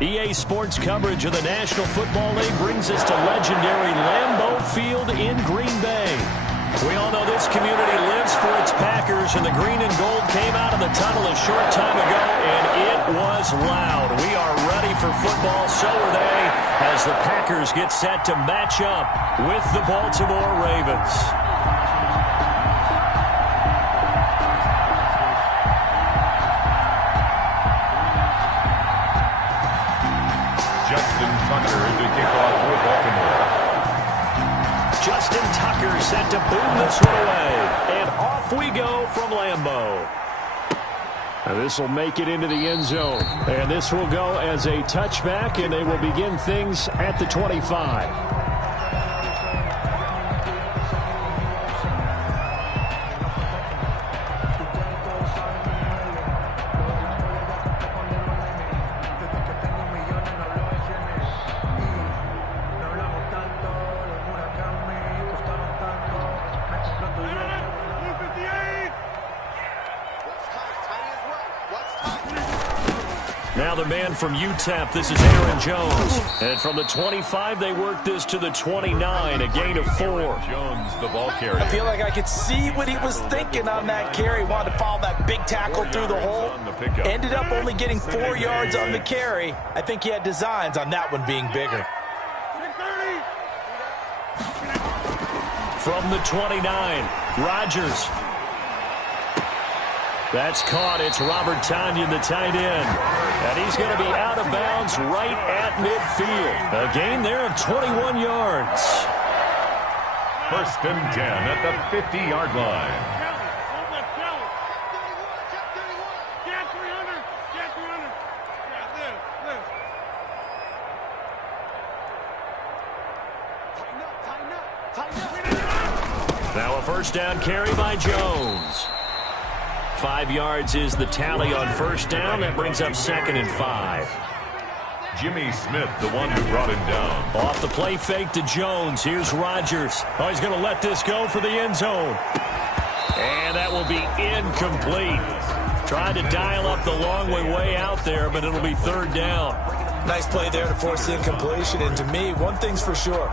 EA Sports coverage of the National Football League brings us to legendary Lambeau Field in Green Bay. We all know this community lives for its Packers, and the green and gold came out of the tunnel a short time ago, and it was loud. We are ready for football, so are they, as the Packers get set to match up with the Baltimore Ravens. Justin Tucker set to boom this one away. And off we go from Lambeau. This will make it into the end zone. And this will go as a touchback, and they will begin things at the 25. Now the man from UTEP, this is Aaron Jones. And from the 25, they work this to the 29, a gain of 4. Jones, the ball carrier. I feel like I could see what he was thinking on that carry. Wanted to follow that big tackle through the hole. Ended up only getting 4 yards on the carry. I think he had designs on that one being bigger. From the 29, Rodgers. That's caught. It's Robert Tonyan, the tight end. And he's going to be out of bounds right at midfield. A gain there of 21 yards. 1st and 10 at the 50-yard line. Now a first down carry by Jones. 5 yards is the tally on first down. That brings up 2nd and 5. Jimmy Smith, the one who brought him down. Off the play fake to Jones. Here's Rodgers. Oh, he's going to let this go for the end zone. And that will be incomplete. Tried to dial up the long way out there, but it'll be 3rd down. Nice play there to force the incompletion. And to me, one thing's for sure.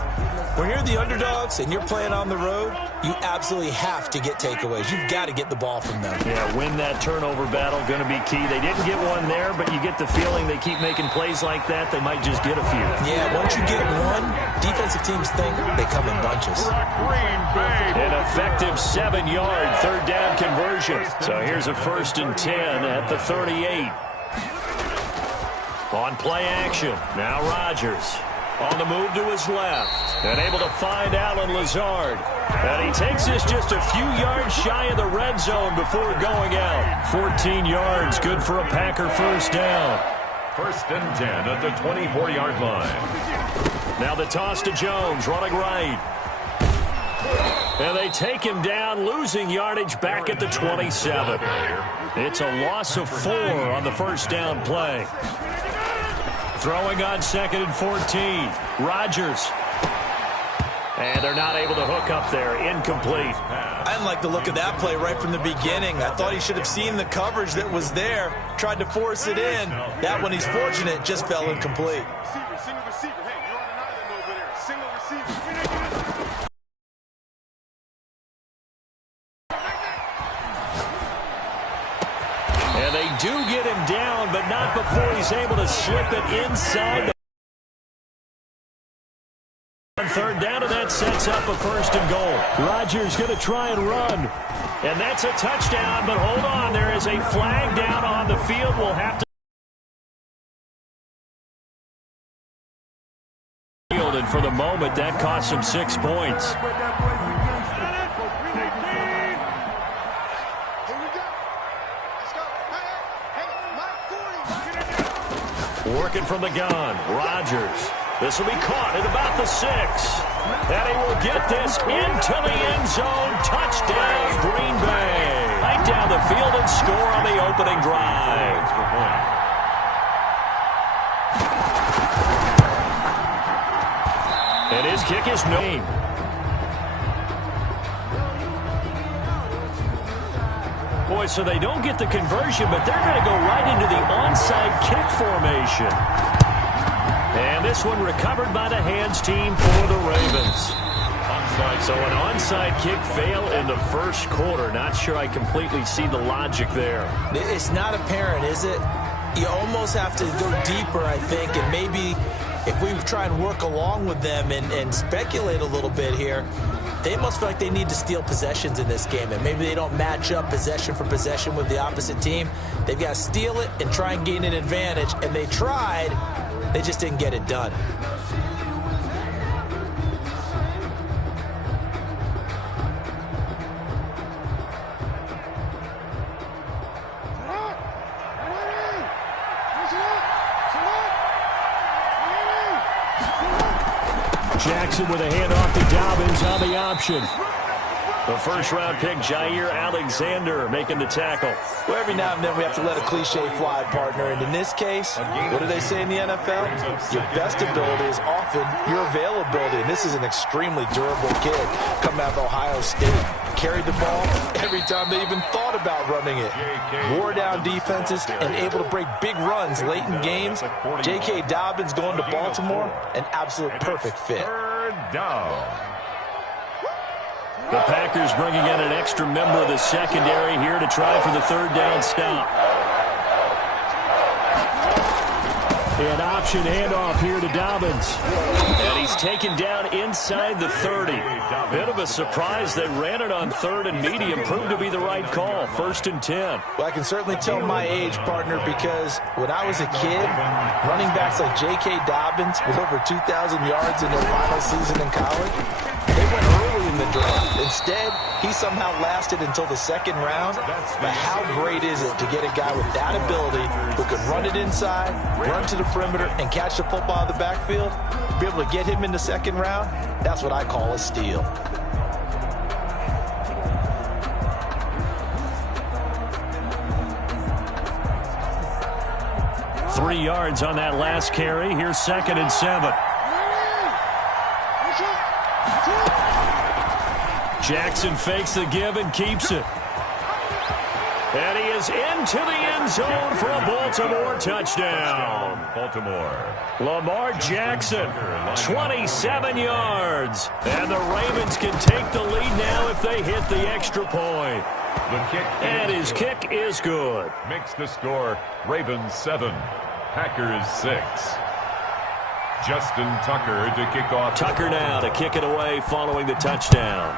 When you're the underdogs and you're playing on the road, you absolutely have to get takeaways. You've got to get the ball from them. Yeah, win that turnover battle, going to be key. They didn't get one there, but you get the feeling they keep making plays like that, they might just get a few. Yeah, once you get one, defensive teams think they come in bunches. An effective 7-yard 3rd down conversion. So here's a 1st and 10 at the 38. On play action, now Rodgers. On the move to his left. And able to find Allen Lazard. And he takes this just a few yards shy of the red zone before going out. 14 yards, good for a Packer first down. 1st and 10 at the 24-yard line. Now the toss to Jones, running right. And they take him down, losing yardage back at the 27. It's a loss of 4 on the first down play. Throwing on 2nd and 14. Rodgers. And they're not able to hook up there. Incomplete. I didn't like the look of that play right from the beginning. I thought he should have seen the coverage that was there. Tried to force it in. That one, he's fortunate, just fell incomplete. And they do get him down, but not before he's able to slip it inside. On 3rd down, and that sets up a 1st and goal. Rodgers going to try and run. And that's a touchdown, but hold on. There is a flag down on the field. We'll have to. And for the moment, that cost him 6 points. Working from the gun, Rodgers. This will be caught at about the 6. And he will get this into the end zone. Touchdown, Green Bay. Right down the field and score on the opening drive. And his kick is no. Boy, so they don't get the conversion, but they're going to go right into the onside kick formation. And this one recovered by the hands team for the Ravens. So an onside kick fail in the first quarter. Not sure I completely see the logic there. It's not apparent, is it? You almost have to go deeper, I think, and maybe if we try and work along with them and speculate a little bit here, they must feel like they need to steal possessions in this game, and maybe they don't match up possession for possession with the opposite team. They've got to steal it and try and gain an advantage, and they tried. They just didn't get it done. Jackson with a handoff to Dobbins on the option. The first-round pick, Jair Alexander, making the tackle. Well, every now and then we have to let a cliche fly, partner. And in this case, what do they say in the NFL? Your best ability is often your availability. And this is an extremely durable kid coming out of Ohio State. Carried the ball every time they even thought about running it. Wore down defenses and able to break big runs late in games. J.K. Dobbins going to Baltimore, an absolute perfect fit. Third down. The Packers bringing in an extra member of the secondary here to try for the third down stop. An option handoff here to Dobbins. And he's taken down inside the 30. Bit of a surprise they ran it on third and medium. Proved to be the right call. 1st and 10. Well, I can certainly tell my age, partner, because when I was a kid, running backs like J.K. Dobbins with over 2,000 yards in their final season in college, they went early in the draft. Instead, he somehow lasted until the second round. But how great is it to get a guy with that ability who can run it inside, run to the perimeter, and catch the football out of the backfield? Be able to get him in the second round? That's what I call a steal. Three yards on that last carry. Here's 2nd and 7. Jackson fakes the give and keeps it. And he is into the end zone for a Baltimore touchdown. Baltimore. Lamar Jackson, 27 yards. And the Ravens can take the lead now if they hit the extra point. The kick And his kick is good. makes the score Ravens 7, Packers 6. Justin Tucker to kick off. Tucker now to kick it away following the touchdown.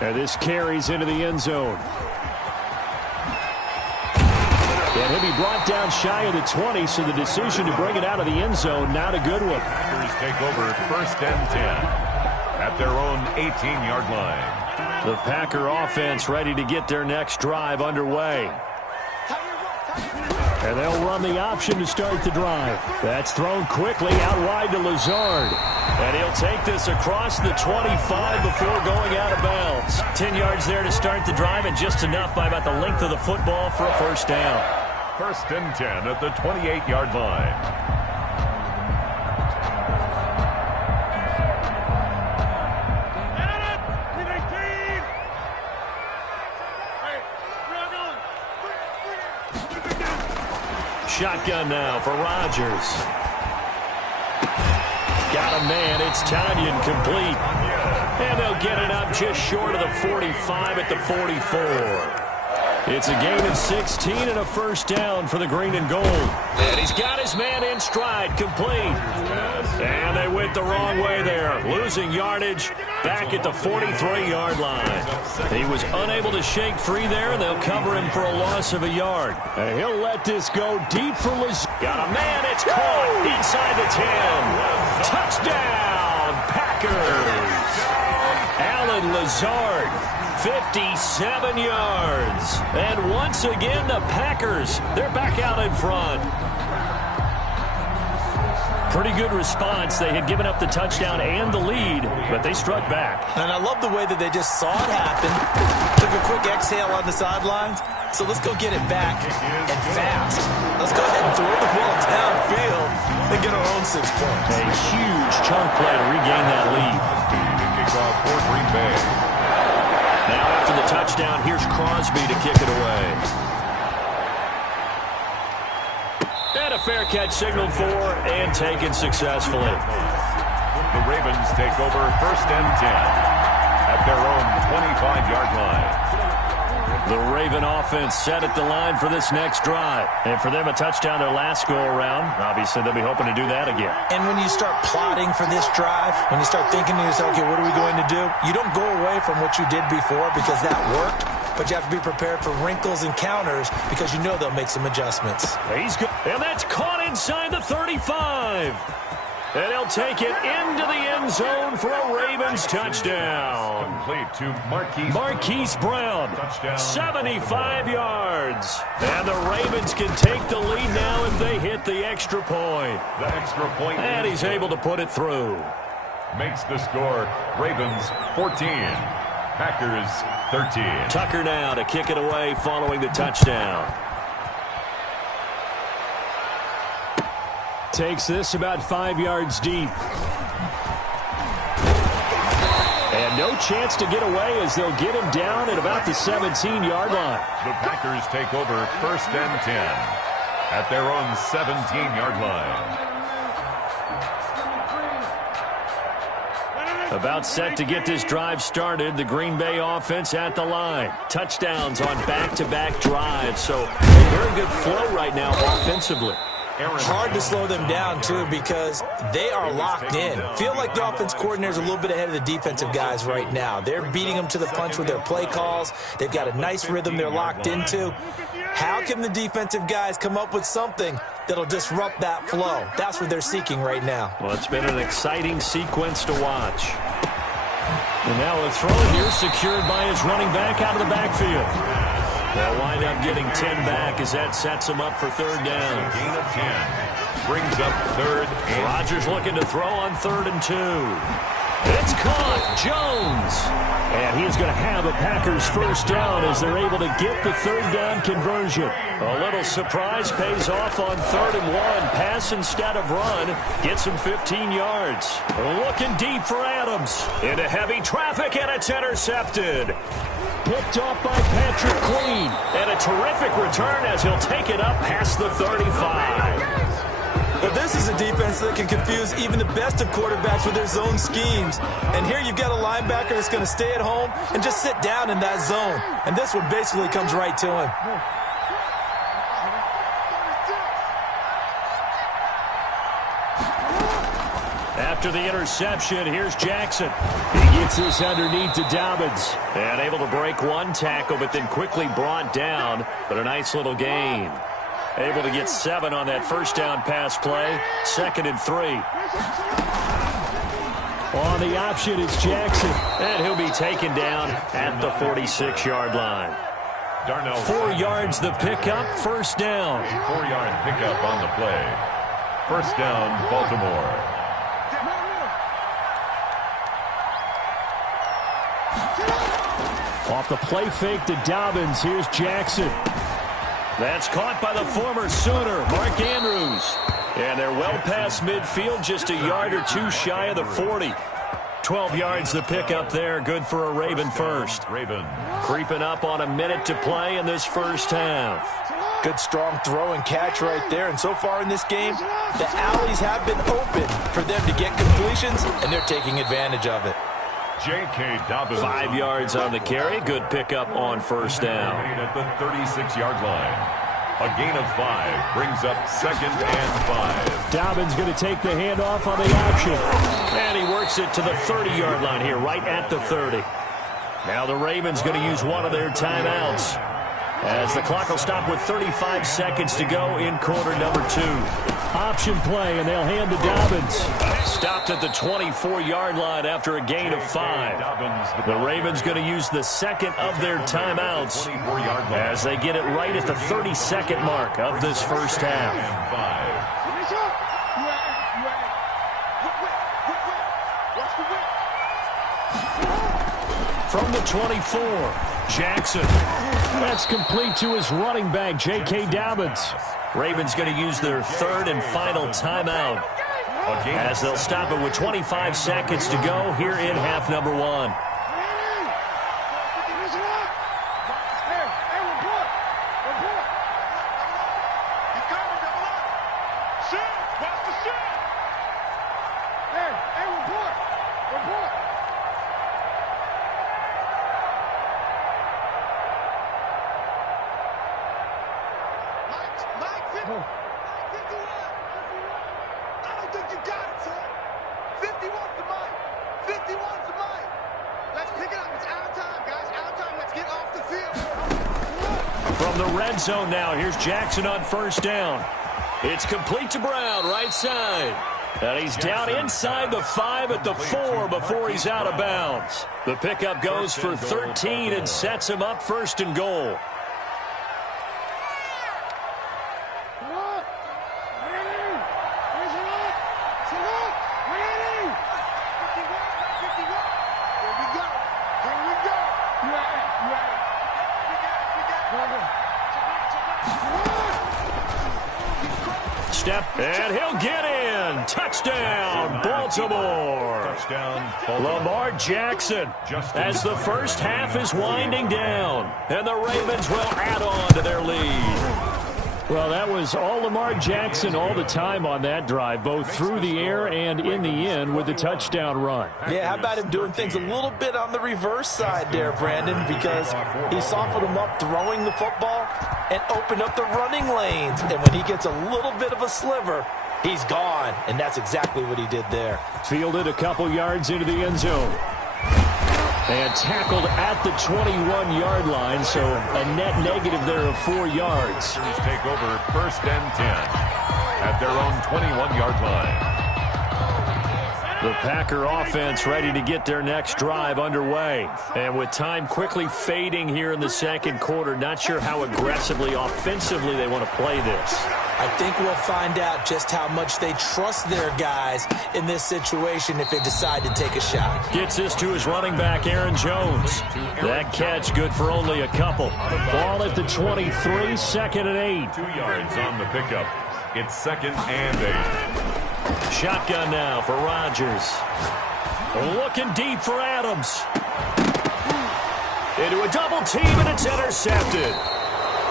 And this carries into the end zone. And he'll be brought down shy of the 20, so the decision to bring it out of the end zone, not a good one. Packers take over 1st and 10 at their own 18-yard line. The Packer offense ready to get their next drive underway. And they'll run the option to start the drive. That's thrown quickly out wide to Lazard. And he'll take this across the 25 before going out of bounds. 10 yards there to start the drive, and just enough by about the length of the football for a first down. 1st and 10 at the 28-yard line. Shotgun now for Rodgers. Got a man. It's Tanyan complete. And they'll get it up just short of the 45 at the 44. It's a gain of 16 and a first down for the green and gold. And he's got his man in stride, complete. And they went the wrong way there, losing yardage back at the 43-yard line. He was unable to shake free there, and they'll cover him for a loss of a yard. And he'll let this go deep for Lazard. Got a man, it's caught inside the 10. Touchdown, Packers. Alan Lazard, 57 yards. And once again, the Packers, they're back out in front. Pretty good response. They had given up the touchdown and the lead, but they struck back. And I love the way that they just saw it happen. Took a quick exhale on the sidelines. So let's go get it back and fast. Let's go ahead and throw the ball downfield and get our own 6 points. A huge chunk play to regain that lead. Kickoff for Green Bay. Now after the touchdown, here's Crosby to kick it away. fair catch signaled for and taken successfully. The Ravens take over 1st and 10 at their own 25-yard line. The Raven offense set at the line for this next drive. And for them, a touchdown their last go-around. Obviously, they'll be hoping to do that again. And when you start plotting for this drive, when you start thinking to yourself, okay, what are we going to do? You don't go away from what you did before because that worked. But you have to be prepared for wrinkles and counters because you know they'll make some adjustments. He's good. And that's caught inside the 35. And he'll take it into the end zone for a Ravens touchdown. Complete to Marquise Brown, 75 yards. And the Ravens can take the lead now if they hit the extra point. The extra point. And he's able to put it through. Makes the score Ravens 14, Packers 13. Tucker now to kick it away following the touchdown. Takes this about 5 yards deep. And no chance to get away as they'll get him down at about the 17-yard line. The Packers take over 1st and 10 at their own 17-yard line. About set to get this drive started. The Green Bay offense at the line. Touchdowns on back-to-back drives. So very good flow right now offensively. Hard to slow them down, too, because they are locked in. Feel like the offense coordinator's a little bit ahead of the defensive guys right now. They're beating them to the punch with their play calls. They've got a nice rhythm they're locked into. How can the defensive guys come up with something that'll disrupt that flow? That's what they're seeking right now. Well, it's been an exciting sequence to watch. And now a throw here secured by his running back out of the backfield. They'll wind up getting 10 back as that sets him up for third down. Gain of 10 brings up 3rd. Rodgers looking to throw on 3rd and 2. It's caught. Jones. And he is going to have a Packers first down as they're able to get the third down conversion. A little surprise pays off on 3rd and 1. Pass instead of run. Gets him 15 yards. Looking deep for Adams. Into heavy traffic, and it's intercepted. Picked off by Patrick Queen. And a terrific return as he'll take it up past the 35. But this is a defense that can confuse even the best of quarterbacks with their zone schemes. And here you've got a linebacker that's going to stay at home and just sit down in that zone. And this one basically comes right to him. After the interception, here's Jackson. He gets this underneath to Dobbins. And able to break one tackle, but then quickly brought down. But a nice little gain. Able to get 7 on that first down pass play. 2nd and 3. On the option, it's Jackson. And he'll be taken down at the 46-yard line. Darnell 4 yards the pickup, first down. 4-yard pickup on the play. First down, Baltimore. Off the play fake to Dobbins, here's Jackson. That's caught by the former Sooner, Mark Andrews. And they're well past midfield, just a yard or two shy of the 40. 12 yards the pickup there, good for a Raven first. Raven. Creeping up on a minute to play in this first half. Good strong throw and catch right there. And so far in this game, the alleys have been open for them to get completions, and they're taking advantage of it. J.K. Dobbins. 5 yards on the carry. Good pickup on first down. At the 36-yard line. A gain of 5 brings up 2nd and 5. Dobbins going to take the handoff on the option. And he works it to the 30-yard line here, right at the 30. Now the Ravens going to use one of their timeouts, as the clock will stop with 35 seconds to go in quarter number 2. Option play, and they'll hand to Dobbins. Stopped at the 24-yard line after a gain of 5. The Ravens going to use the second of their timeouts as they get it right at the 30-second mark of this first half. From the 24, Jackson. That's complete to his running back, J.K. Dobbins. Ravens going to use their third and final timeout, as they'll stop it with 25 seconds to go here in half number 1. From the red zone now, here's Jackson on first down. It's complete to Brown, right side. And he's down inside the 5 at the 4 before he's out of bounds. The pickup goes for 13 and sets him up first and goal. And he'll get in. Touchdown, Baltimore. Touchdown, Baltimore. Lamar Jackson as the first half is winding down. And the Ravens will add on to their lead. Well, that was all Lamar Jackson all the time on that drive, both through the air and in the end with the touchdown run. Yeah, how about him doing things a little bit on the reverse side there, Brandon, because he softened him up throwing the football and opened up the running lanes. And when he gets a little bit of a sliver, he's gone. And that's exactly what he did there. Fielded a couple yards into the end zone. And tackled at the 21-yard line, so a net negative there of 4 yards. Take over first and 10 at their own 21-yard line. The Packer offense ready to get their next drive underway. And with time quickly fading here in the second quarter, not sure how aggressively, offensively they want to play this. I think we'll find out just how much they trust their guys in this situation if they decide to take a shot. Gets this to his running back, Aaron Jones. That catch good for only a couple. Ball at the 23, second and 8. 2 yards on the pickup. It's second and 8. Shotgun now for Rodgers. Looking deep for Adams. Into a double team, and it's intercepted.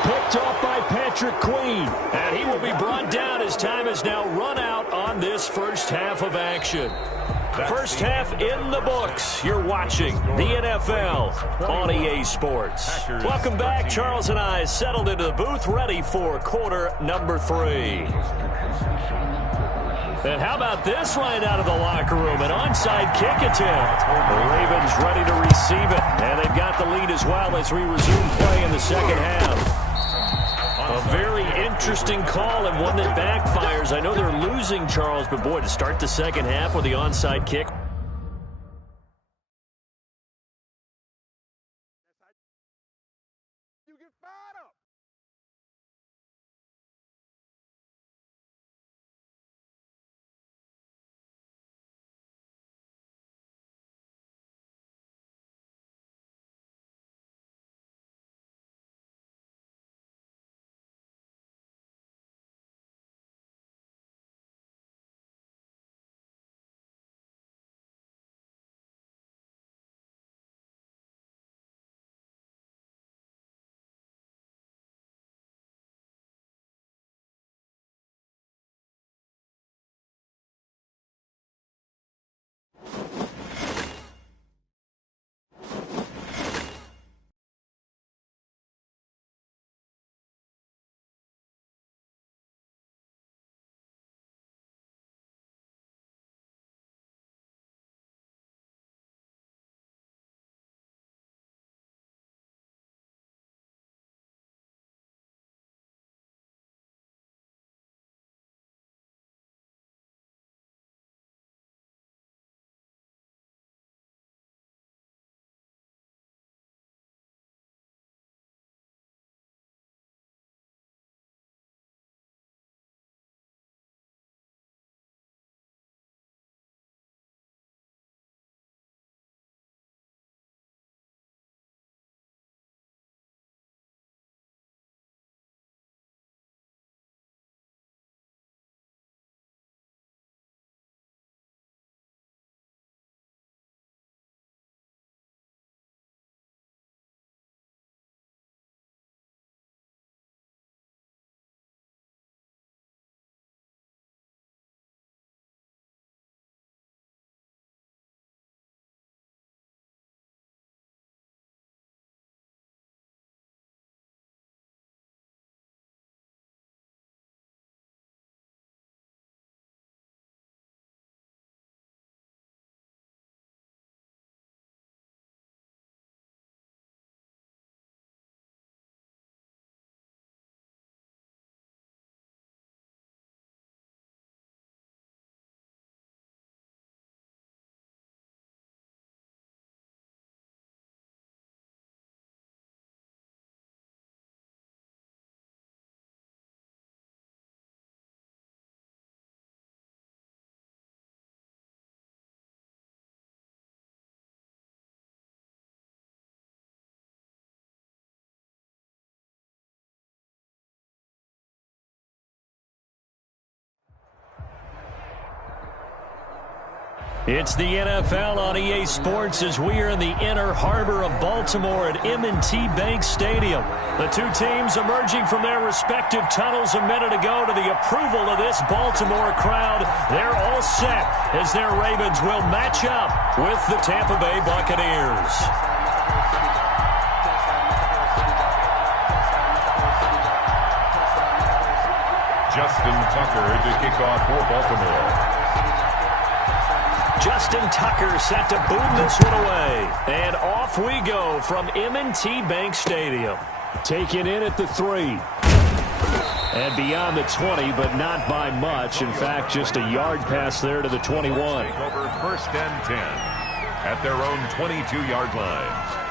Picked off by Patrick Queen. And he will be brought down as time has now run out on this first half of action. First half in the books. You're watching the NFL on EA Sports. Welcome back. Charles and I settled into the booth, ready for quarter number 3. And how about this right out of the locker room? An onside kick attempt. The Ravens ready to receive it. And they've got the lead as well as we resume play in the second half. A very interesting call and one that backfires. I know they're losing, Charles, but boy, to start the second half with the onside kick. It's the NFL on EA Sports as we are in the inner harbor of Baltimore at M&T Bank Stadium. The two teams emerging from their respective tunnels a minute ago to the approval of this Baltimore crowd. They're all set as their Ravens will match up with the Tampa Bay Buccaneers. Justin Tucker to kick off for Baltimore. Justin Tucker set to boom this one away. And off we go from M&T Bank Stadium. Taken in at the 3. And beyond the 20, but not by much. In fact, just a yard pass there to the 21. Take over first and 10 at their own 22-yard line.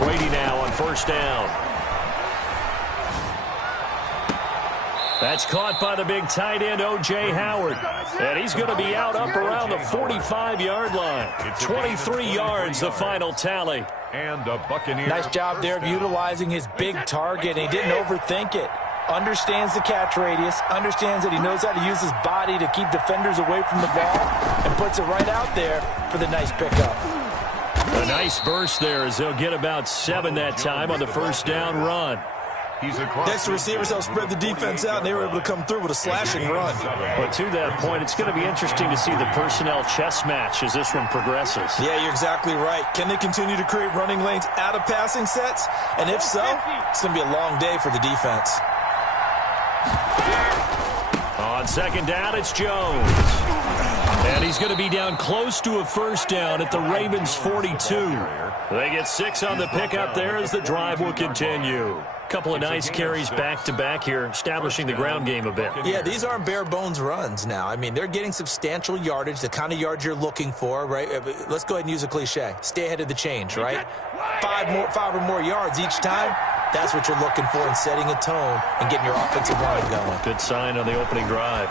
Brady now on first down. That's caught by the big tight end, O.J. Howard. And he's going to be out up around the 45-yard line. 23 yards, the final tally. And the Buccaneers. Nice job there of utilizing his big target. He didn't overthink it. Understands the catch radius. Understands that he knows how to use his body to keep defenders away from the ball. And puts it right out there for the nice pickup. A nice burst there as they'll get about 7 that time on the first down run. Next, the receivers helped spread the defense out, and they were able to come through with a slashing run. But to that point, it's going to be interesting to see the personnel chess match as this one progresses. Yeah, you're exactly right. Can they continue to create running lanes out of passing sets? And if so, it's going to be a long day for the defense. On second down, it's Jones. And he's going to be down close to a first down at the Ravens' 42. They get 6 on the pickup there as the drive will continue. Couple of nice carries back-to-back here, establishing the ground game a bit. Yeah, these aren't bare-bones runs now. I mean, they're getting substantial yardage, the kind of yards you're looking for, right? Let's go ahead and use a cliche. Stay ahead of the change, right? 5 or more yards each time. That's what you're looking for in setting a tone and getting your offensive line going. Good sign on the opening drive.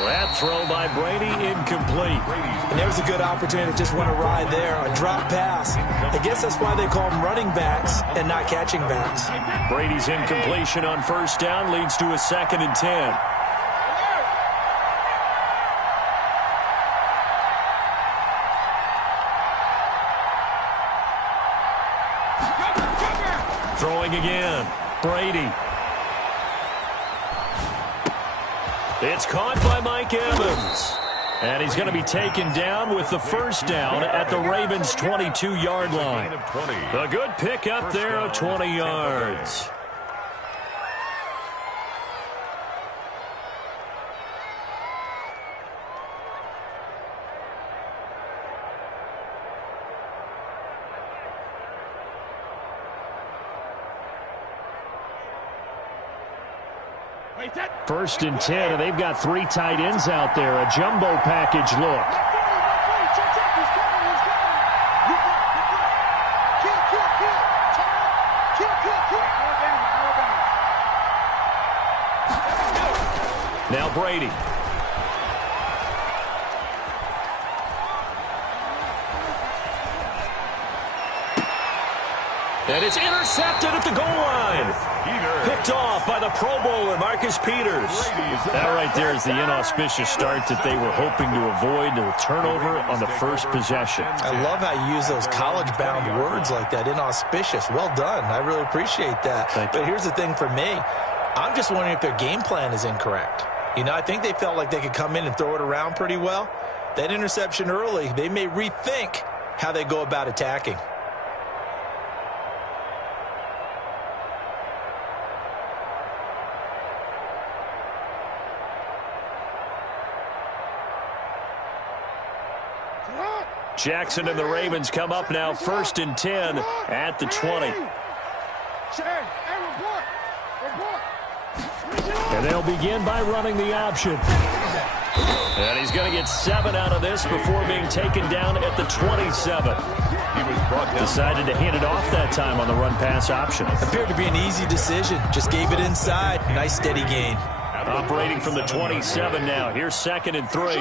That throw by Brady incomplete. And there was a good opportunity to just want to ride there. A drop pass. I guess that's why they call them running backs and not catching backs. Brady's incompletion on first down leads to a 2nd and 10. Throwing again. Brady. It's caught by Mike Evans. And he's going to be taken down with the first down at the Ravens' 22-yard line. A good pickup there of 20 yards. First and 10, and they've got 3 tight ends out there. A jumbo package look. Now Brady. And it's intercepted at the goal line. Picked off by the Pro Bowler, Marcus Peters. That right there is the inauspicious start that they were hoping to avoid, the turnover on the first possession. I love how you use those college-bound words like that, inauspicious. Well done. I really appreciate that. But here's the thing for me. I'm just wondering if their game plan is incorrect. You know, I think they felt like they could come in and throw it around pretty well. That interception early, they may rethink how they go about attacking. Jackson and the Ravens come up now 1st and 10 at the 20. And they'll begin by running the option. And he's going to get 7 out of this before being taken down at the 27. He was brought down. Decided to hand it off that time on the run-pass option. Appeared to be an easy decision. Just gave it inside. Nice steady gain. Operating from the 27 now. Here's 2nd and 3.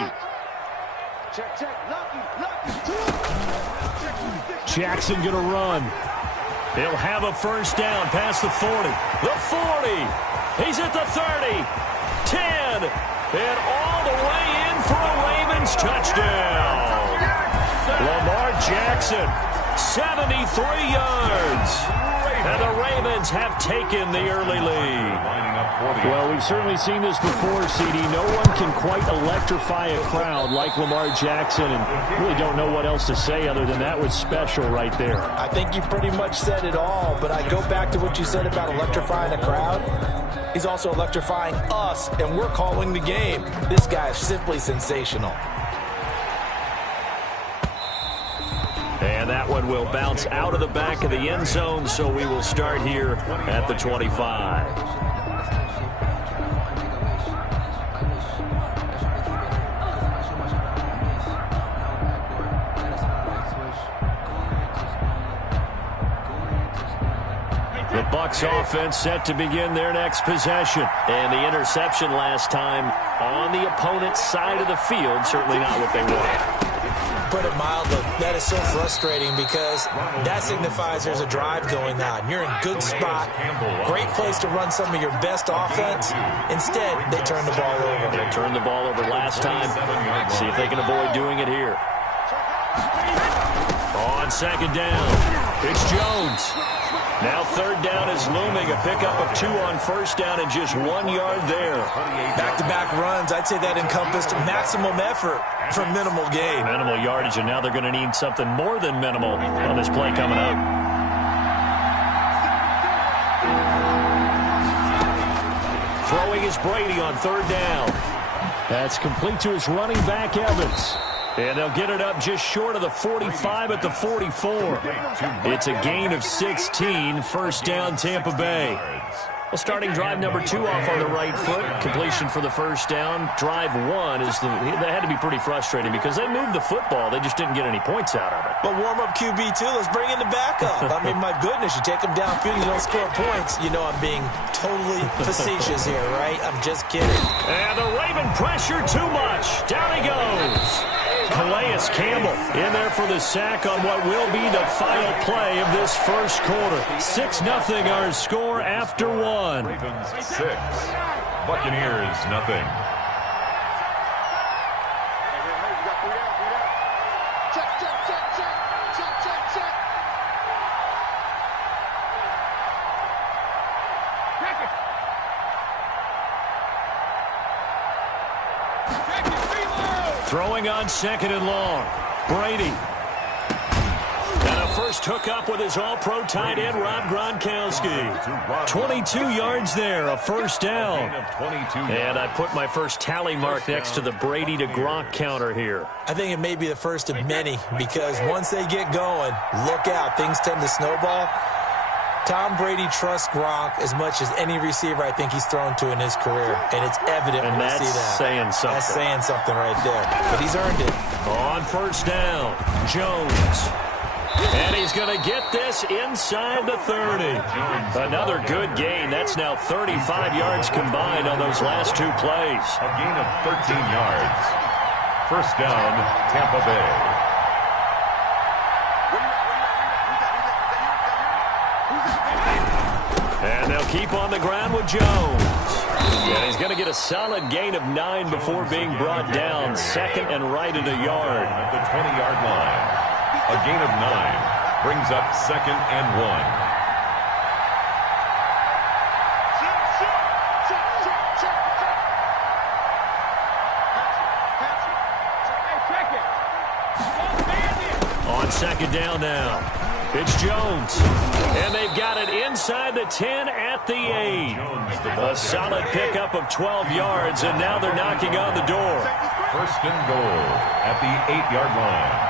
Jackson going to run. He'll have a first down past the 40. The 40. He's at the 30. 10. And all the way in for a Ravens touchdown. Lamar Jackson, 73 yards. And the Ravens have taken the early lead. Well, we've certainly seen this before, CD. No one can quite electrify a crowd like Lamar Jackson, and really don't know what else to say other than that was special right there. I think you pretty much said it all, but I go back to what you said about electrifying a crowd. He's also electrifying us, and we're calling the game. This guy is simply sensational. And that one will bounce out of the back of the end zone, so we will start here at the 25. The Bucs offense set to begin their next possession. And the interception last time on the opponent's side of the field, certainly not what they want. Put it mildly, that is so frustrating because that signifies there's a drive going on. You're in good spot, great place to run some of your best offense. Instead, they turn the ball over. They turned the ball over last time. See if they can avoid doing it here. On 2nd down, it's Jones. Now 3rd down is looming. A pickup of 2 on 1st down and just 1 yard there. Back-to-back runs, I'd say that encompassed maximum effort for minimal gain. Minimal yardage, and now they're going to need something more than minimal on this play coming up. Throwing is Brady on 3rd down. That's complete to his running back, Evans. And they'll get it up just short of the 45 at the 44. It's a gain of 16, 1st down Tampa Bay. Well, starting drive number 2 off on the right foot. Completion for the 1st down. Drive 1 is that had to be pretty frustrating because they moved the football. They just didn't get any points out of it. But warm-up QB, too. Let's bring in the backup. I mean, my goodness, you take them downfield, you don't score points. You know I'm being totally facetious here, right? I'm just kidding. And the Raven pressure too much. Down he goes. Calais Campbell in there for the sack on what will be the final play of this first quarter. 6-0 our score after 1. Ravens 6, Buccaneers nothing. Throwing on 2nd and long. Brady. And a first hookup with his all-pro tight end, Rob Gronkowski. 22 yards there, a 1st down. And I put my first tally mark next to the Brady to Gronk counter here. I think it may be the first of many because once they get going, look out, things tend to snowball. Tom Brady trusts Gronk as much as any receiver I think he's thrown to in his career. And it's evident when you see that. And that's saying something. That's saying something right there. But he's earned it. On 1st down, Jones. And he's going to get this inside the 30. Another good gain. That's now 35 yards combined on those last 2 plays. A gain of 13 yards. 1st down, Tampa Bay. And they'll keep on the ground with Jones. And he's going to get a solid gain of 9 before being brought down. 2nd and right at a yard. At the 20-yard line. A gain of 9 brings up 2nd and 1. On 2nd down now. It's Jones. And they've got it inside the 10 at the 8. A solid pickup of 12 yards, and now they're knocking on the door. 1st and goal at the 8-yard line.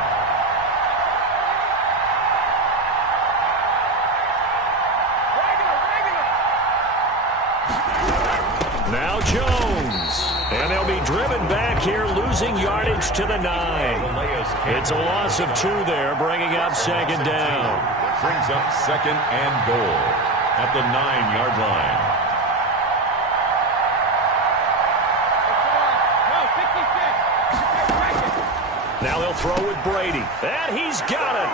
coming back here, losing yardage to the 9. It's a loss of 2 there, bringing up second down. Brings up second and goal at the 9-yard line. Now he'll throw with Brady. And he's got it.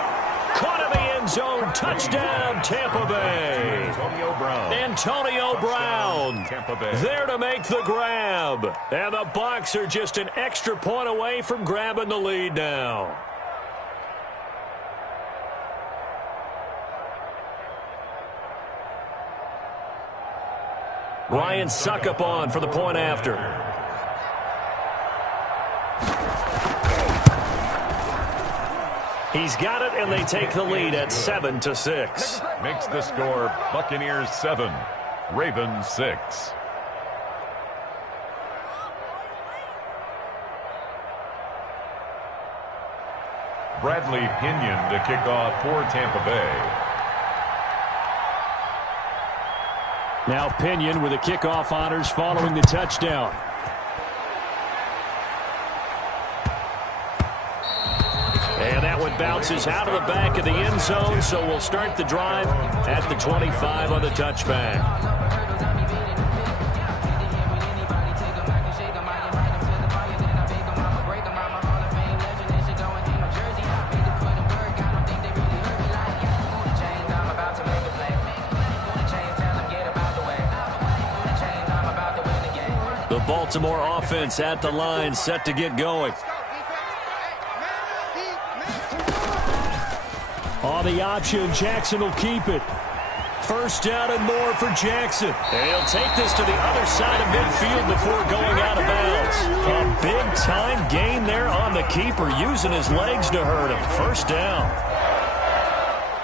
Caught in the end zone. Touchdown, Tampa Bay. Antonio Brown. Tampa Bay. There to make the grab. And the Bucs are just an extra point away from grabbing the lead now. Ryan Suckup on for the point after. He's got it, and they take the lead at 7-6. Makes the score Buccaneers 7, Ravens 6. Bradley Pinion to kick off for Tampa Bay. Now Pinion with the kickoff honors following the touchdown. And that one bounces out of the back of the end zone, so we'll start the drive at the 25 on the touchback. The Baltimore offense at the line, set to get going. On the option, Jackson will keep it. First down and more for Jackson. And he'll take this to the other side of midfield before going out of bounds. A big-time gain there on the keeper, using his legs to hurt him. First down.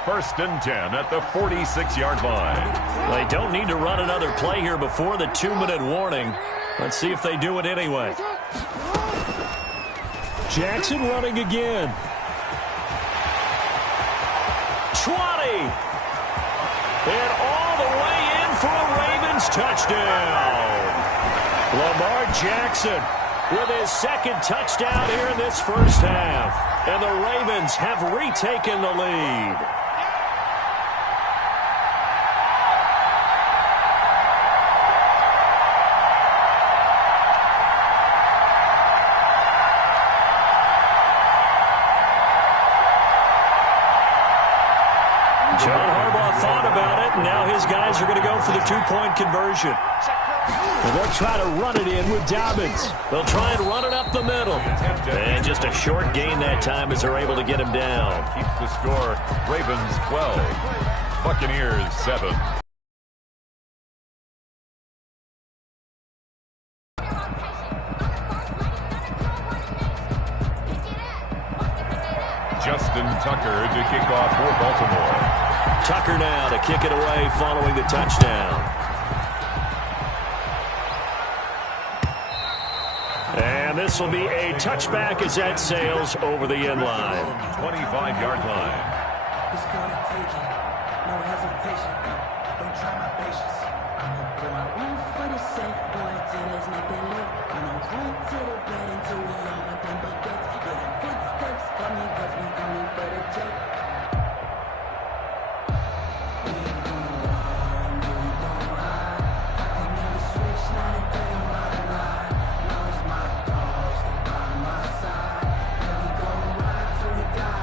First and 10 at the 46-yard line. They don't need to run another play here before the 2-minute warning. Let's see if they do it anyway. Jackson running again. 20. And all the way in for a Ravens touchdown. Lamar Jackson with his second touchdown here in this first half. And the Ravens have retaken the lead. John Harbaugh thought about it, and now his guys are going to go for the 2-point conversion. And they'll try to run it in with Dobbins. They'll try and run it up the middle. And just a short gain that time as they're able to get him down. Keeps the score Ravens 12, Buccaneers 7. Justin Tucker to kick off for Baltimore. Tucker now to kick it away following the touchdown. And this will be a touchback as that sails over the end line. 25-yard line. It's gonna take it. No hesitation. Don't try my patience. I'm a boy. One for the safe boy. Till there's nothing left. I'm on point to the bed until we all nothing but death. Yeah, the footsteps coming cause we coming for the jet. We ain't gonna run, no we don't hide. I can never switch, not a day in my life. Now it's my dogs, they by my side. And we gon' ride till we die.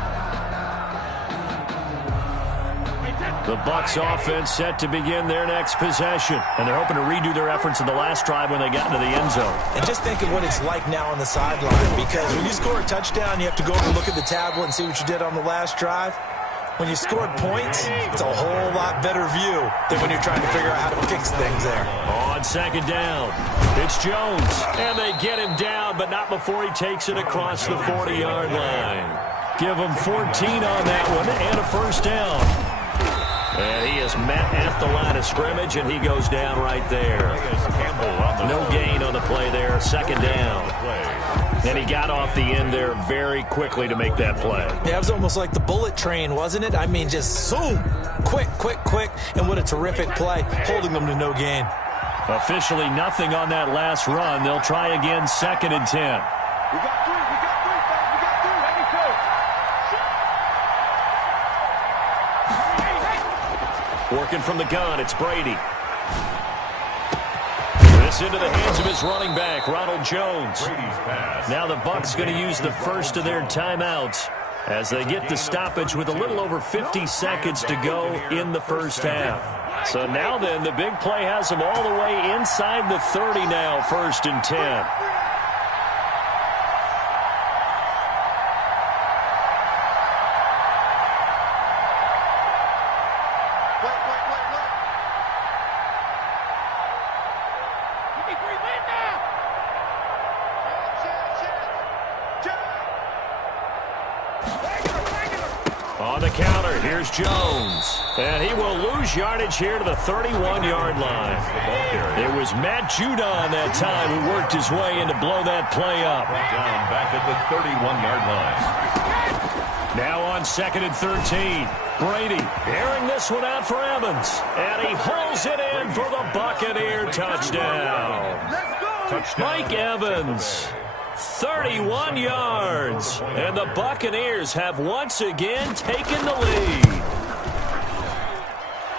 The Bucs offense set to begin their next possession. And they're hoping to redo their efforts in the last drive when they got into the end zone. And just think of what it's like now on the sideline, because when you score a touchdown, you have to go over and look at the tablet and see what you did on the last drive. When you scored points, it's a whole lot better view than when you're trying to figure out how to fix things there. On second down, it's Jones. And they get him down, but not before he takes it across the 40-yard line. Give him 14 on that one and a first down. And he is met at the line of scrimmage, and he goes down right there. No gain on the play there, second down. And he got off the end there very quickly to make that play. Yeah, it was almost like the bullet train, wasn't it? I mean, just zoom, quick, quick, quick, and what a terrific play, holding them to no gain. Officially nothing on that last run. They'll try again, 2nd and 10. We got three, fellas. We got three. Ready, go. Working from the gun, it's Brady. This into the hands of his running back, Ronald Jones. Now the Bucs going to use the first of their timeouts as they get the stoppage with a little over 50 seconds to go in the first half. So now then, the big play has them all the way inside the 30 now, 1st and 10. On the counter, here's Jones. And he will lose yardage here to the 31-yard line. It was Matt Judon that time who worked his way in to blow that play up. Down back at the 31-yard line. Now on 2nd and 13. Brady airing this one out for Evans. And he hauls it in for the Buccaneer touchdown. Mike Evans. 31 yards, and the Buccaneers have once again taken the lead.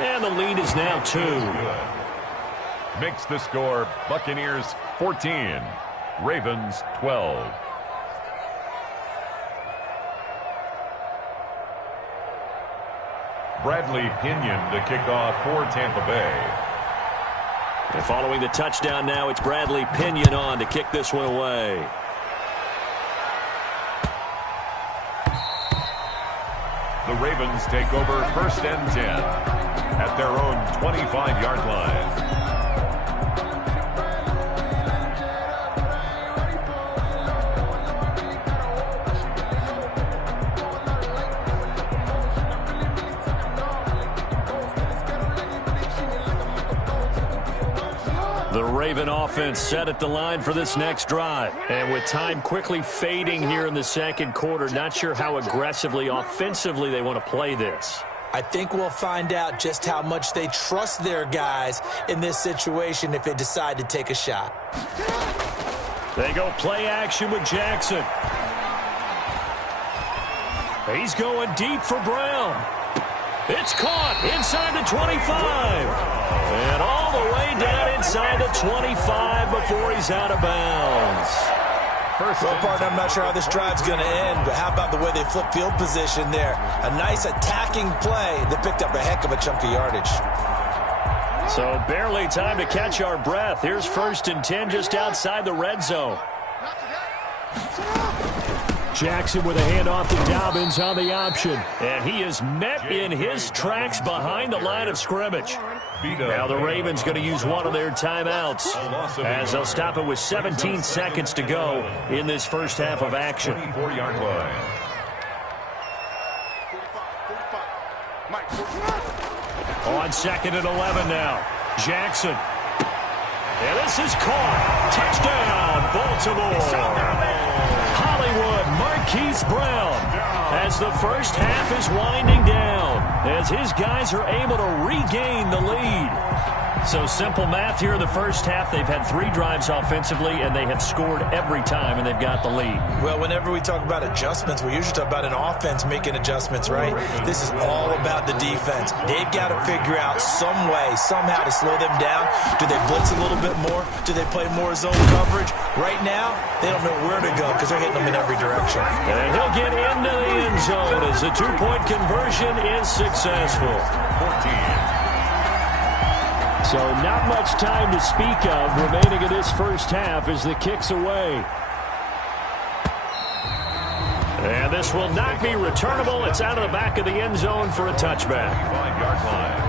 And the lead is now 2. Makes the score Buccaneers 14, Ravens 12. Bradley Pinion to kick off for Tampa Bay. And following the touchdown now, it's Bradley Pinion on to kick this one away. The Ravens take over 1st and 10 at their own 25-yard line. The Raven offense set at the line for this next drive. And with time quickly fading here in the 2nd quarter, not sure how aggressively, offensively they want to play this. I think we'll find out just how much they trust their guys in this situation if they decide to take a shot. They go play action with Jackson. He's going deep for Brown. It's caught inside the 25. And all the way down inside the 25 before he's out of bounds. Well, partner, I'm not sure how this drive's going to end, but how about the way they flip field position there? A nice attacking play that picked up a heck of a chunk of yardage. So barely time to catch our breath. Here's 1st and 10 just outside the red zone. Jackson with a handoff to Dobbins on the option. And he is met in his tracks behind the line of scrimmage. Now the Ravens going to use one of their timeouts as they'll stop it with 17 seconds to go in this first half of action. 24-yard line. On 2nd and 11 now. Jackson. And this is caught. Touchdown, Baltimore. Hollywood, Marquise Brown, as the first half is winding down, as his guys are able to regain the lead. So simple math here in the first half. They've had 3 drives offensively, and they have scored every time, and they've got the lead. Well, whenever we talk about adjustments, we usually talk about an offense making adjustments, right? This is all about the defense. They've got to figure out some way, somehow to slow them down. Do they blitz a little bit more? Do they play more zone coverage? Right now, they don't know where to go because they're hitting them in every direction. And he'll get into the end zone as the 2-point conversion is successful. 14. So not much time to speak of remaining in this first half as the kick's away. And this will not be returnable. It's out of the back of the end zone for a touchback. 5-yard line.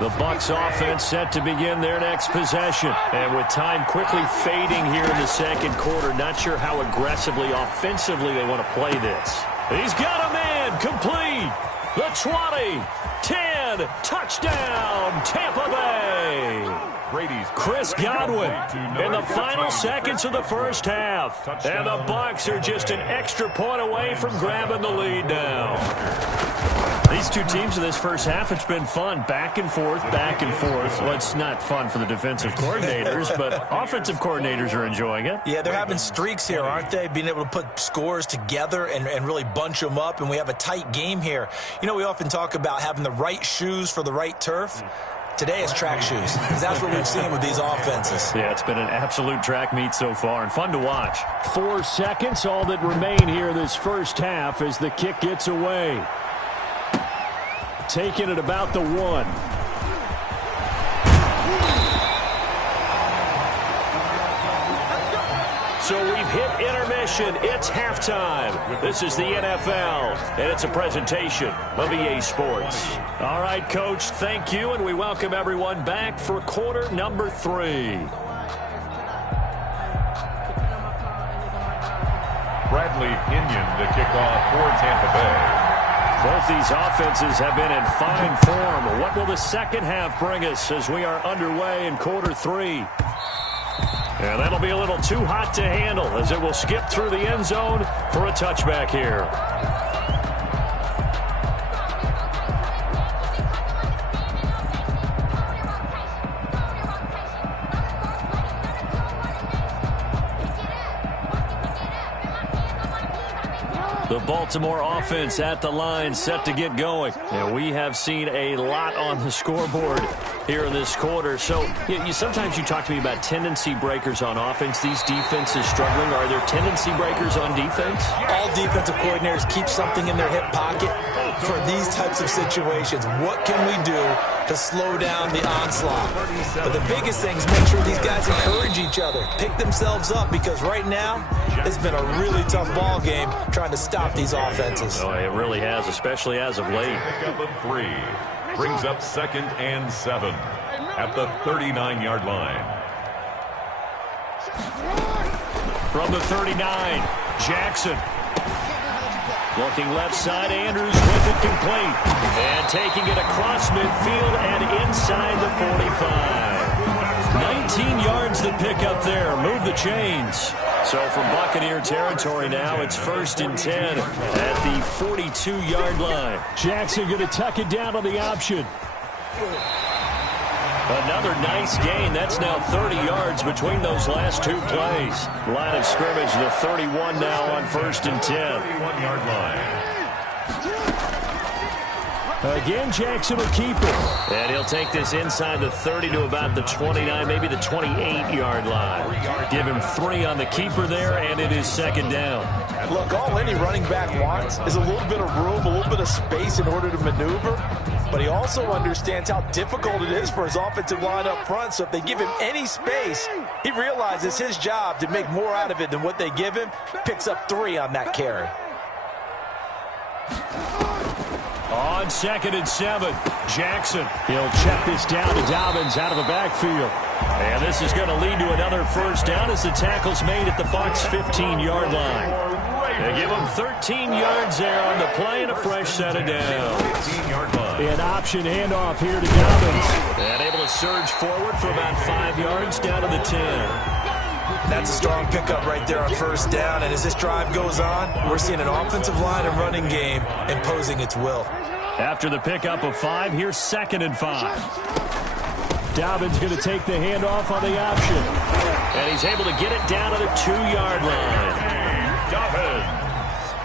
The Bucs offense set to begin their next possession. And with time quickly fading here in the second quarter, not sure how aggressively, offensively they want to play this. He's got a man complete. The 20, 10, touchdown, Tampa Bay. Chris Godwin in the final seconds of the first half. And the Bucs are just an extra point away from grabbing the lead now. These two teams in this first half, it's been fun. Back and forth, back and forth. Well, it's not fun for the defensive coordinators, but offensive coordinators are enjoying it. Yeah, they're having streaks here, aren't they? Being able to put scores together and really bunch them up, and we have a tight game here. You know, we often talk about having the right shoes for the right turf. Today is track shoes, because that's what we've seen with these offenses. Yeah, it's been an absolute track meet so far, and fun to watch. 4 seconds, all that remain here this first half as the kick gets away. Taking it about the 1. So we've hit intermission. It's halftime. This is the NFL, and it's a presentation of EA Sports. All right, Coach, thank you, and we welcome everyone back for quarter number 3. Bradley Pinion to kick off for Tampa Bay. Both these offenses have been in fine form. What will the second half bring us as we are underway in quarter 3? And that'll be a little too hot to handle as it will skip through the end zone for a touchback here. The Baltimore offense at the line, set to get going. And we have seen a lot on the scoreboard here in this quarter. So sometimes you talk to me about tendency breakers on offense. These defenses struggling. Are there tendency breakers on defense? All defensive coordinators keep something in their hip pocket for these types of situations. What can we do to slow down the onslaught? But the biggest thing is make sure these guys encourage each other, pick themselves up, because right now it's been a really tough ball game trying to stop these offenses. Oh, it really has, especially as of late. Pick up of 3. Brings up 2nd and 7 at the 39-yard line. From the 39, Jackson. Looking left side, Andrews with it complete. And taking it across midfield and inside the 45. 19 yards the pick up there. Move the chains. So from Buccaneer territory now, it's 1st and 10 at the 42-yard line. Jackson going to tuck it down on the option. Another nice gain. That's now 30 yards between those last 2 plays. Line of scrimmage, the 31 now on 1st and 10. 31-yard line. Again, Jackson will keep it. And he'll take this inside the 30 to about the 29, maybe the 28-yard line. Give him 3 on the keeper there, and it is 2nd down. Look, all any running back wants is a little bit of room, a little bit of space in order to maneuver. But he also understands how difficult it is for his offensive line up front. So if they give him any space, he realizes his job to make more out of it than what they give him. Picks up 3 on that carry. On 2nd and 7, Jackson. He'll check this down to Dobbins out of the backfield. And this is going to lead to another 1st down as the tackle's made at the Bucs' 15-yard line. They give him 13 yards there on the play and a fresh set of down. 15-yard line. An option handoff here to Dobbins. And able to surge forward for about 5 yards down to the 10. That's a strong pickup right there on 1st down. And as this drive goes on, we're seeing an offensive line and running game imposing its will. After the pickup of 5, here's 2nd and 5. Dobbins going to take the handoff on the option. And he's able to get it down to the 2-yard line. Dobbins.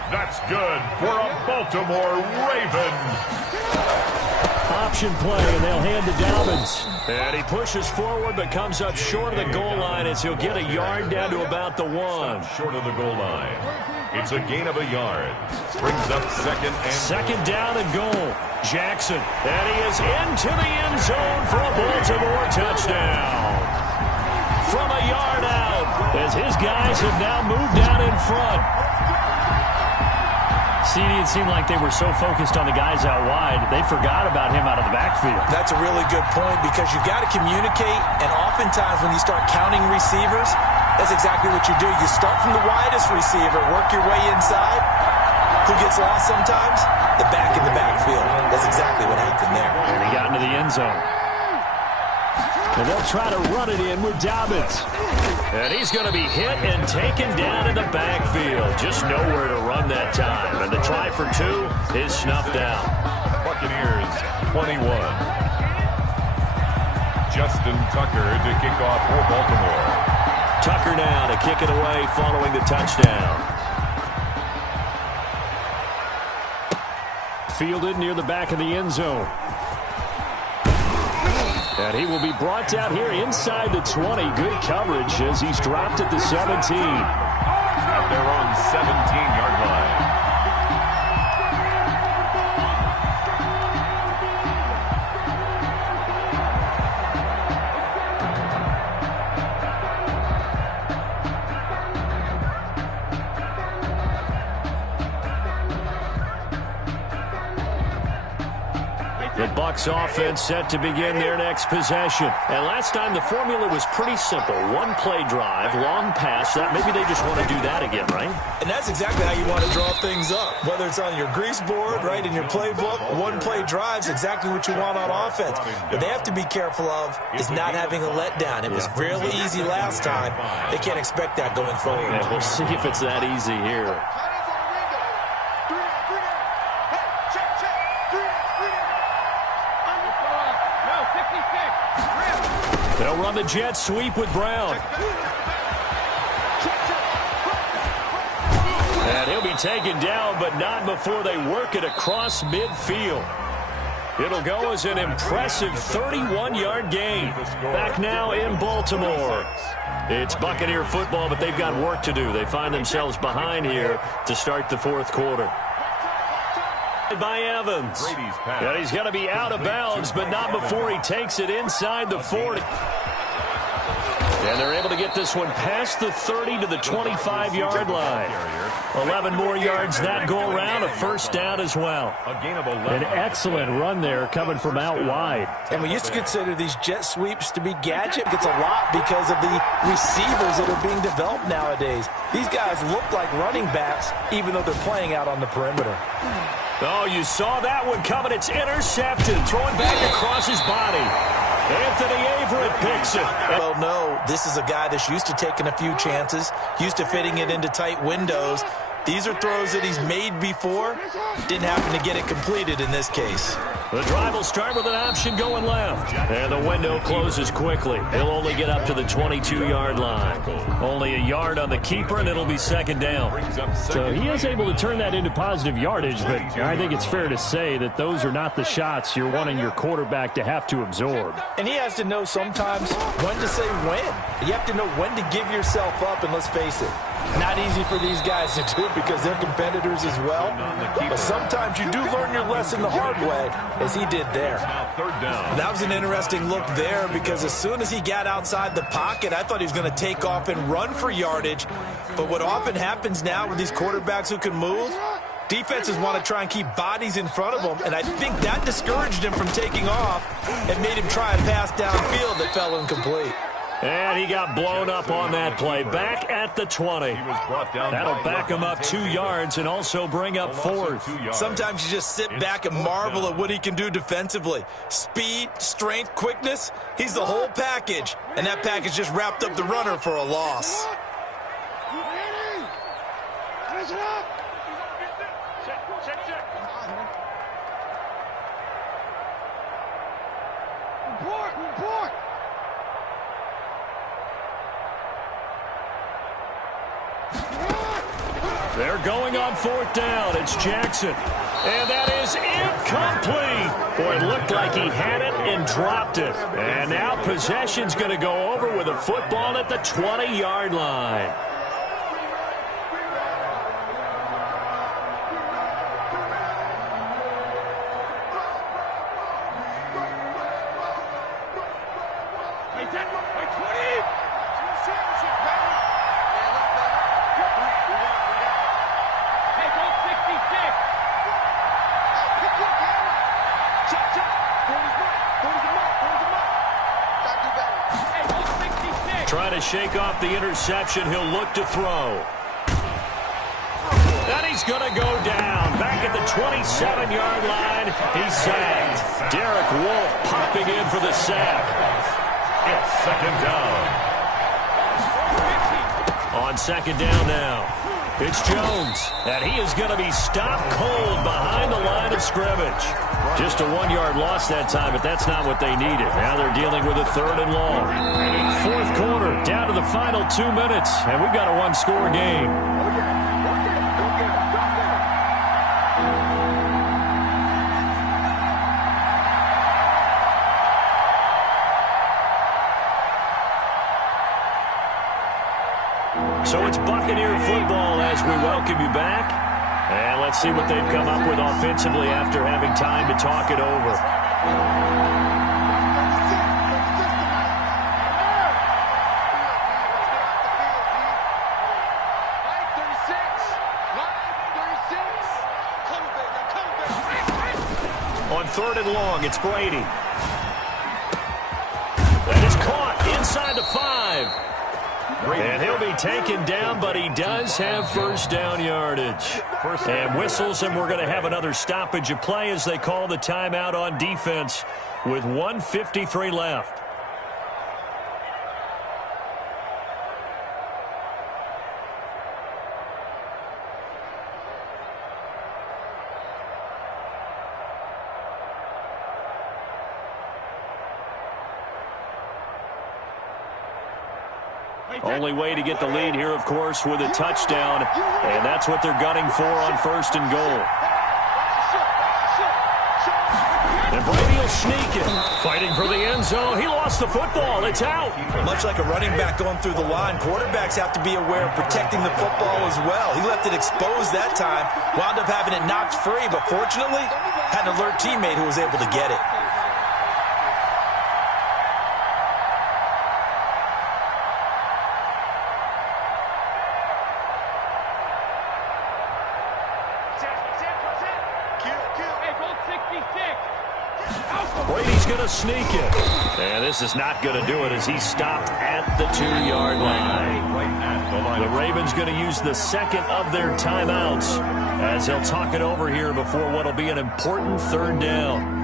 That's good for a Baltimore Raven. Option play, and they'll hand to Dobbins. And he pushes forward but comes up short of the goal line as he'll get a yard down to about the 1. Short of the goal line. It's a gain of a yard. Brings up 2nd and 2nd down and goal. Jackson. And he is into the end zone for a Baltimore touchdown. From a yard out as his guys have now moved out in front. CD, it seemed like they were so focused on the guys out wide, they forgot about him out of the backfield. That's a really good point because you've got to communicate, and oftentimes when you start counting receivers, that's exactly what you do. You start from the widest receiver, work your way inside. Who gets lost sometimes? The back in the backfield. That's exactly what happened there. And he got into the end zone. And they'll try to run it in with Dobbins. And he's going to be hit and taken down in the backfield. Just nowhere to run that time. And the try for two is snuffed out. Buccaneers 21. Justin Tucker to kick off for Baltimore. Tucker now to kick it away following the touchdown. Fielded near the back of the end zone. And he will be brought down here inside the 20. Good coverage as he's dropped at the 17. At their own 17-yard line. The Bucs offense set to begin their next possession. And last time the formula was pretty simple. One play drive, long pass. That maybe they just want to do that again, right? And that's exactly how you want to draw things up. Whether it's on your grease board, right, in your playbook, one play drive is exactly what you want on offense. What they have to be careful of is not having a letdown. It was really easy last time. They can't expect that going forward. Yeah, we'll see if it's that easy here. They'll run the jet sweep with Brown. And he'll be taken down, but not before they work it across midfield. It'll go as an impressive 31-yard gain. Back now in Baltimore. It's Buccaneer football, but they've got work to do. They find themselves behind here to start the fourth quarter. By Evans. And he's going to be out of bounds, but not before he takes it inside the 40. And they're able to get this one past the 30 to the 25-yard line. 11 more yards that go around, a first down as well. An excellent run there coming from out wide. And we used to consider these jet sweeps to be gadget. It's a lot because of the receivers that are being developed nowadays. These guys look like running backs, even though they're playing out on the perimeter. Oh, you saw that one coming. It's intercepted. Throwing back across his body. Anthony Averett picks it. Well, no, this is a guy that's used to taking a few chances, used to fitting it into tight windows. These are throws that he's made before. Didn't happen to get it completed in this case. The drive will start with an option going left. And the window closes quickly. He'll only get up to the 22-yard line. Only a yard on the keeper, and it'll be second down. So he is able to turn that into positive yardage, but I think it's fair to say that those are not the shots you're wanting your quarterback to have to absorb. And he has to know sometimes when to say when. You have to know when to give yourself up, and let's face it, not easy for these guys to do because they're competitors as well. But sometimes you do learn your lesson the hard way, as he did there. That was an interesting look there because as soon as he got outside the pocket, I thought he was going to take off and run for yardage. But what often happens now with these quarterbacks who can move, defenses want to try and keep bodies in front of them, and I think that discouraged him from taking off and made him try a pass downfield that fell incomplete. And he got blown up on that play. Back at the 20. That'll back him up 2 yards and also bring up fourth. Sometimes you just sit back and marvel at what he can do defensively. Speed, strength, quickness, he's the whole package. And that package just wrapped up the runner for a loss. They're going on fourth down. It's Jackson. And that is incomplete. Boy, it looked like he had it and dropped it. And now possession's going to go over with a football at the 20-yard line. Hey, go 66. Trying to shake off the interception. He'll look to throw. And he's going to go down. Back at the 27-yard line. He's sacked. Derek Wolfe popping in for the sack. It's second down. On second down now. It's Jones. And he is going to be stopped cold behind the line of scrimmage. Just a 1-yard loss that time, but that's not what they needed. Now they're dealing with a 3rd and long. Fourth quarter, down to the final 2 minutes, and we've got a 1-score game. So it's Buccaneer football as we welcome you back. And let's see what they've come up with offensively after having time to talk it over. On 3rd and long, it's Brady. That is caught inside the 5. And he'll be taken down, but he does have first down yardage. And whistles, and we're going to have another stoppage of play as they call the timeout on defense with 1:53 left. Only way to get the lead here, of course, with a touchdown, and that's what they're gunning for on 1st and goal. And Brady will sneak it. Fighting for the end zone. He lost the football. It's out. Much like a running back going through the line, quarterbacks have to be aware of protecting the football as well. He left it exposed that time, wound up having it knocked free, but fortunately, had an alert teammate who was able to get it. Brady's going to sneak it. And this is not going to do it as he's stopped at the 2-yard line. The Ravens going to use the second of their timeouts as they'll talk it over here before what will be an important 3rd down.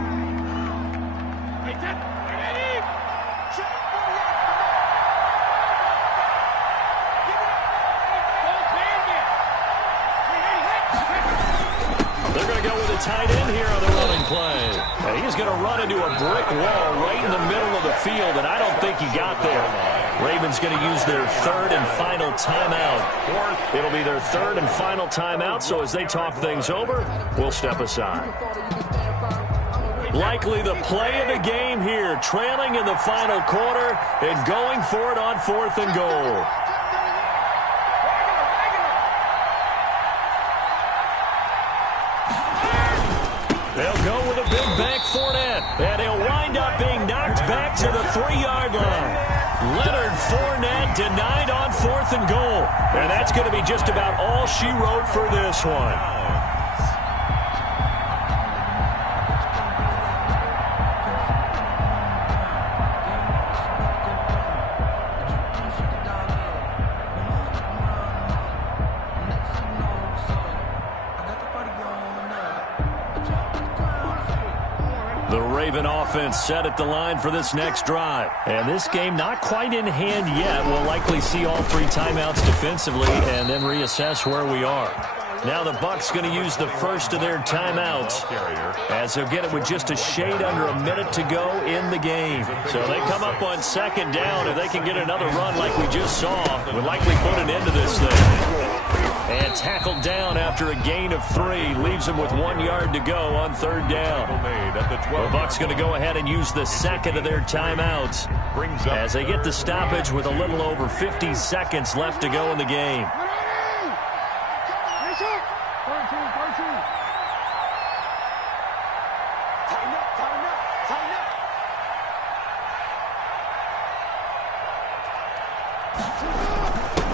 They're going to go with a tight end here on the running play. And he's going to run into a brick wall right in the middle of the field, and I don't think he got there. Ravens going to use their 3rd and final timeout. It'll be their 3rd and final timeout, so as they talk things over, we'll step aside. Likely the play of the game here, trailing in the final quarter and going for it on 4th and goal. They'll go with a big bank Fournette, and he'll wind up being knocked back to the 3-yard line. Leonard Fournette denied on 4th and goal, and that's going to be just about all she wrote for this one. The Raven offense set at the line for this next drive. And this game not quite in hand yet. We'll likely see all 3 timeouts defensively and then reassess where we are. Now the Bucs going to use the first of their timeouts as they'll get it with just a shade under a minute to go in the game. So they come up on 2nd down. If they can get another run like we just saw, would likely put an end to this thing. And tackled down after a gain of 3. Leaves him with 1 yard to go on 3rd down. The Bucs going to go ahead and use the second of their timeouts as they get the stoppage with a little over 50 seconds left to go in the game.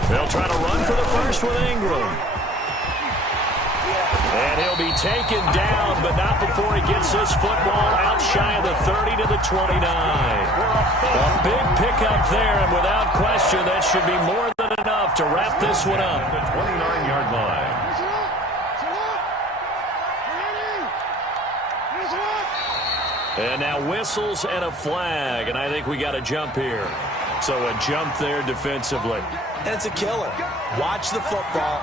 They'll try to run for the first with Ingram. And he'll He'll be taken down, but not before he gets this football out shy of the 30 to the 29. A big pickup there, and without question, that should be more than enough to wrap this one up. The 29-yard line. And now whistles and a flag, and I think we got a jump here. So a jump there defensively. And it's a killer. Watch the football.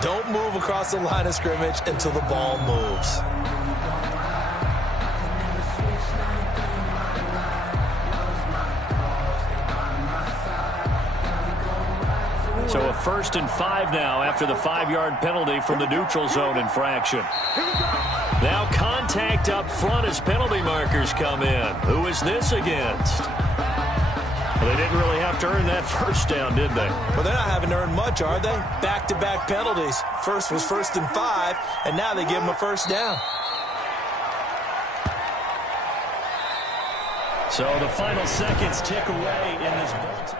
Don't move across the line of scrimmage until the ball moves. So a 1st and 5 now after the 5-yard penalty from the neutral zone infraction. Now contact up front as penalty markers come in. Who is this against? Well, they didn't really have to earn that first down, did they? Well, they're not having to earn much, are they? Back-to-back penalties. First was 1st and 5, and now they give them a first down. So the final seconds tick away in this ball.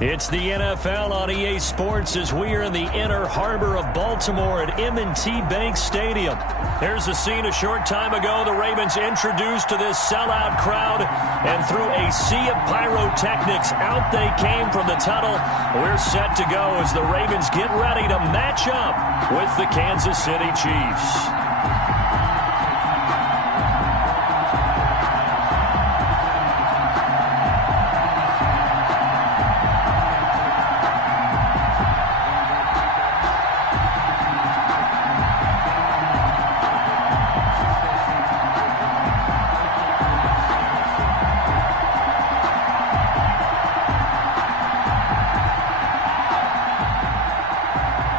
It's the NFL on EA Sports as we are in the inner harbor of Baltimore at M&T Bank Stadium. Here's a scene a short time ago. The Ravens introduced to this sellout crowd, and through a sea of pyrotechnics, out they came from the tunnel. We're set to go as the Ravens get ready to match up with the Kansas City Chiefs.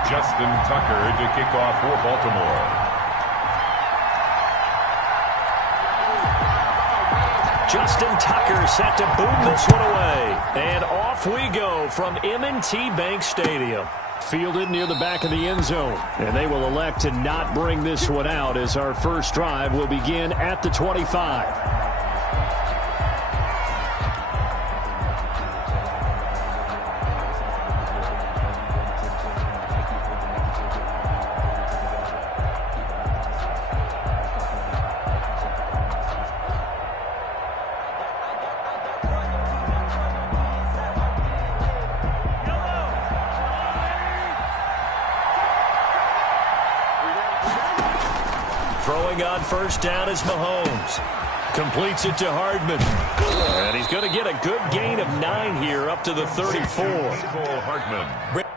Justin Tucker to kick off for Baltimore. Justin Tucker set to boom this one away. And off we go from M&T Bank Stadium. Fielded near the back of the end zone. And they will elect to not bring this one out as our first drive will begin at the 25. Throwing on first down is Mahomes. Completes it to Hardman. And he's going to get a good gain of 9 here up to the 34. Hardman.